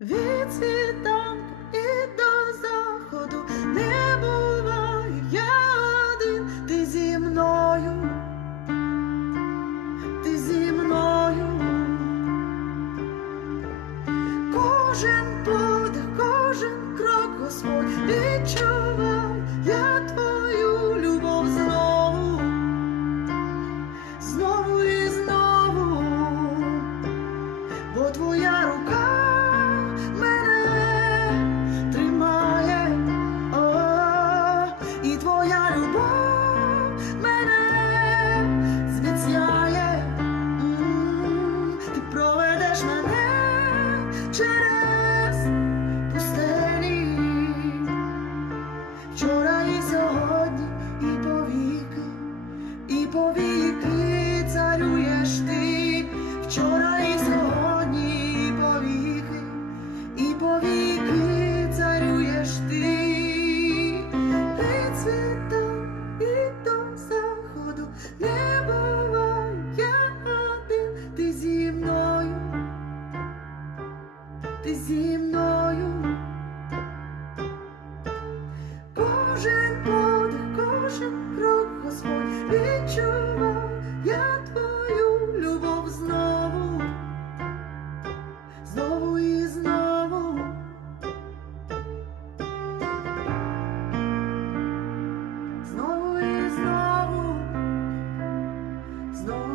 Від світанку і до заходу не буває я один, ти зі мною, ти зі мною, кожен. мене через пустелі вчора і сьогодні, і повіки, і повіки. кожен подих, кожен крок Господь відчував я твою любов знову, знову і знову. Знову і знову, знову.